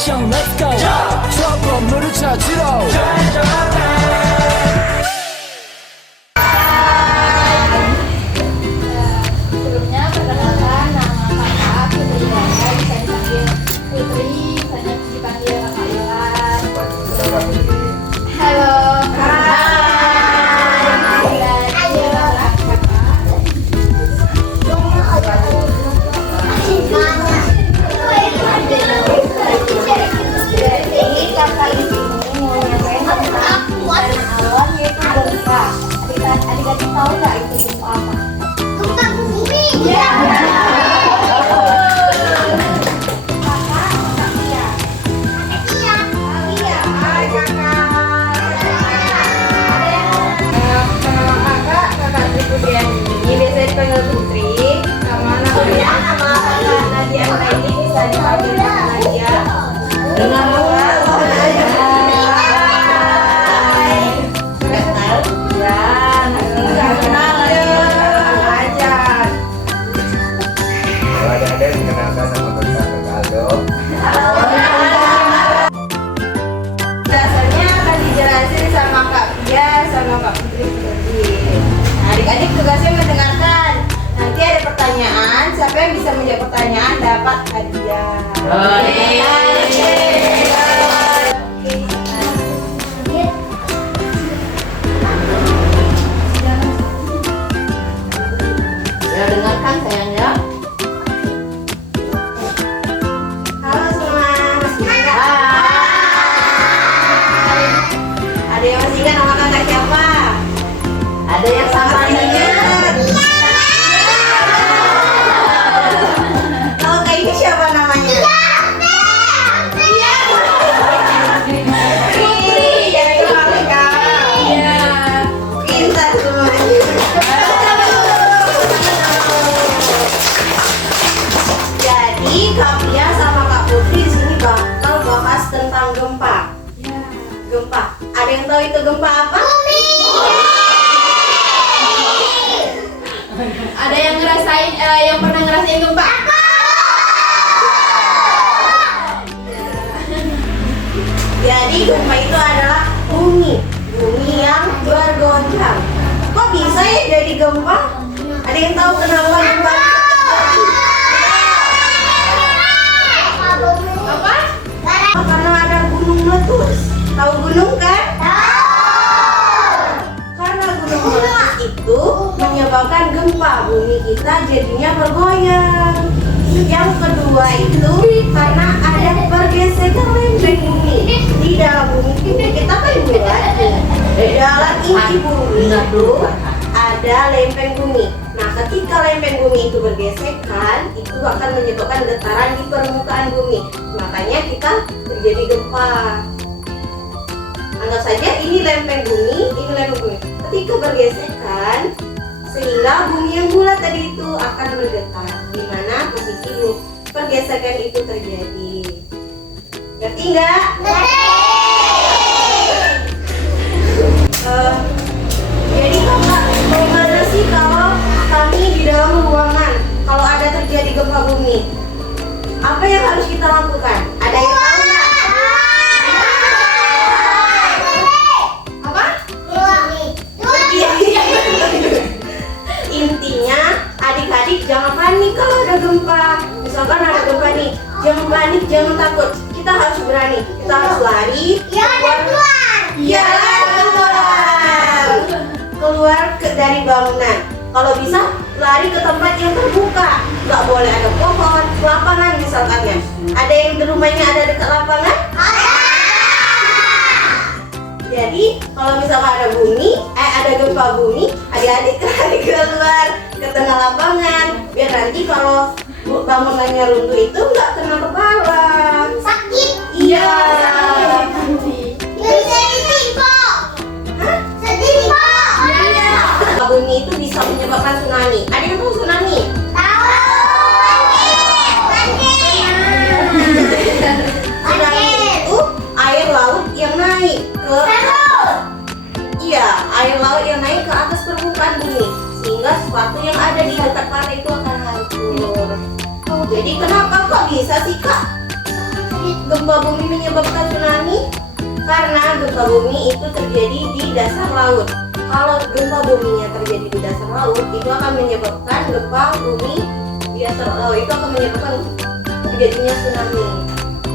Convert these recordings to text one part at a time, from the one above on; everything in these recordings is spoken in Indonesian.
액션 let's go 저 건물을 찾으러 Sebelumnya perkenalkan nama kakak Putri Raya, bisa dipanggil Putri, banyak dipanggil kakak Iwan. Halo kakak. Jadi kakak di sini mau nyampein tentang bencana alam yaitu gempa. Adik-adik tahu nggak itu gempa apa? Gempa bumi. Iya. Ini biasanya dipanggil Putri, sama namanya Nadia ini bisa dipanggil Nadia. Dengan dasarnya akan dijelasin sama Kak Pia sama Kak Putri sendiri. Nah, adik-adik tugasnya mendengarkan. Nanti ada pertanyaan, siapa yang bisa menjawab pertanyaan dapat hadiah. Ya, dengarkan sayangnya. Halo semua, masih ingat? Ada yang masih ingat nama kakak siapa? Ada yang sama ingat? Kalau kayak ini siapa namanya? Putri, jangan kembali kau. Pintar semuanya. Jadi Kak Pia sama Kak Putri di sini bakal bahas tentang gempa. Gempa. Ada yang tahu itu gempa apa? Ada yang ngerasain, yang pernah ngerasain gempa? Jadi gempa itu adalah bumi yang bergoncang. Kok bisa ya jadi gempa? Ada yang tahu kenapa gempa? Apa? Karena ada gunung meletus. Tahu gunung kan? Karena gunung meletus itu menyebabkan gempa, bumi kita jadinya bergoyang. Yang kedua itu karena ada pergesekan lempeng bumi. Di dalam bumi kita kan bulat. Di dalam inti bumi itu ada lempeng bumi. Nah, ketika lempeng bumi itu bergesekan, itu akan menyebabkan getaran di permukaan bumi. Makanya kita terjadi gempa. Anggap saja ini lempeng bumi, ini lempeng bumi. Ketika bergesekan, sehingga bumi yang bulat tadi itu akan bergetar. Di mana posisi pergesekan itu terjadi. Ngerti nggak? Jadi kakak, bagaimana sih kalau kami di dalam ruangan, kalau ada terjadi gempa bumi, apa yang harus kita lakukan? Ada yang tahu nggak? Apa? Intinya adik-adik jangan panik kalau ada gempa. Misalkan ada gempa nih, jangan panik, jangan takut. Kita harus berani, kita harus lari. Keluar dari bangunan. Kalau bisa lari ke tempat yang terbuka. Nggak boleh ada pohon, lapangan misalkannya. Ada yang di rumahnya ada dekat lapangan? Jadi kalau misalkan ada gempa bumi, adik-adik lari keluar ke tengah lapangan. Biar nanti kalau bangunannya runtuh itu nggak kena kepala. Sakit? Iya. Bumi itu bisa menyebabkan tsunami. Ada yang tahu tsunami? Tsunami itu air laut yang naik ke air laut yang naik ke atas permukaan bumi, sehingga sesuatu yang ada di dekat pantai itu akan hancur. Jadi kenapa kok bisa sih Kak gempa bumi menyebabkan tsunami? Karena gempa bumi itu terjadi di dasar laut. Kalau gempa buminya terjadi di dasar laut, itu akan menyebabkan gempa bumi di dasar laut. Itu akan menyebabkan terjadinya tsunami.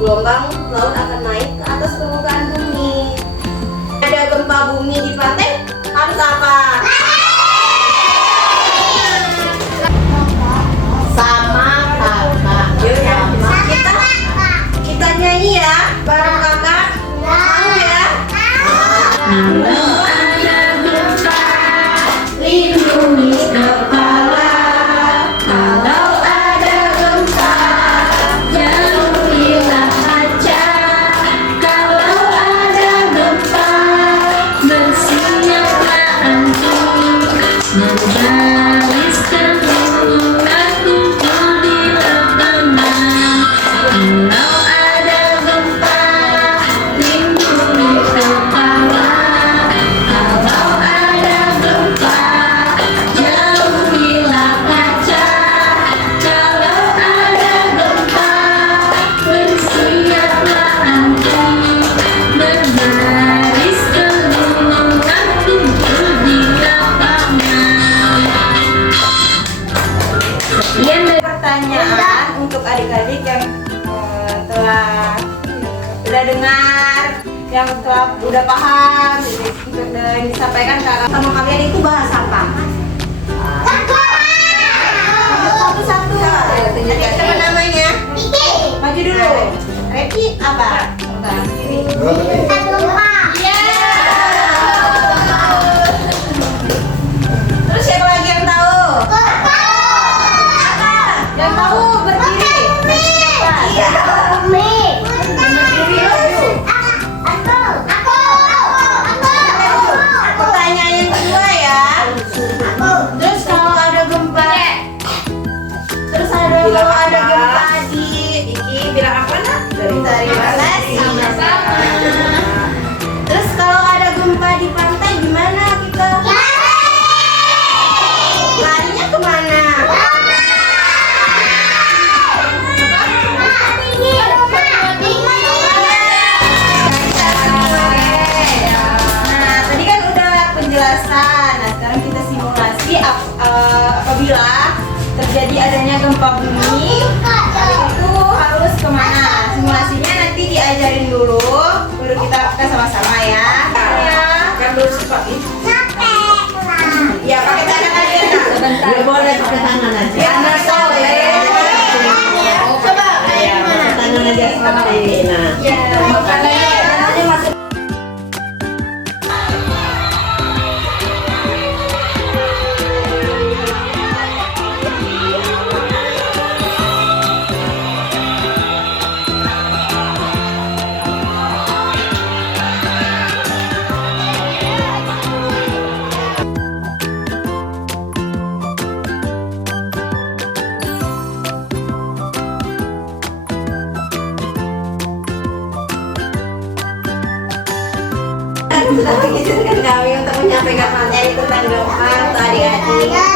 Gelombang laut akan naik ke atas permukaan bumi. Ada gempa bumi di pantai, harus apa? Sama kakak. Sama. Kita nyanyi ya, bareng kakak. Mau ya? Kalau ada gempa, lindungi kepala. Kalau ada gempa, jauhilah kaca. Kalau ada gempa, bersiaplah antum membaris kebungan kumpul di lapangan. Kalau ada gempa, lindungi kepala. Kalau ada gempa, jauhilah kaca. Kalau ada gempa, bersiaplah antum berbaris kebungan kumpul di lapangan. Sekian dari pertanyaan untuk adik-adik yang telah udah dengar, yang telah udah paham, dan disampaikan kakak sama kalian itu bahas apa? Satu-satu. Adik siapa namanya? Maju dulu. Reki apa? Iya. Terus siapa lagi yang tahu? Yang tahu berdiri. Iya. Berdiri dulu. Pertanyaan yang kedua ya. Terus kalau ada gempa, di Iki bilang apa nak? Dari Malaysia. Sama-sama. Terus kalau ada gempa di pantai gimana kita? Larinya kemana? Nah, tadi kan udah penjelasan. Nah, sekarang kita simulasi apabila terjadi adanya gempa bumi, itu harus kemana? Simulasinya nanti diajarin dulu, baru kita lakukan sama-sama ya. Kan dulu seperti ya, pakai tangan aja nak. Sebentar. Ya, boleh pakai tangan aja. Ya, boleh. Coba. Ya, pakai tangan aja seperti ini. Nah. Ya, tangannya masuk. Sudah mengizinkan kami untuk menyampaikan materi tentang gempa untuk adik-adik.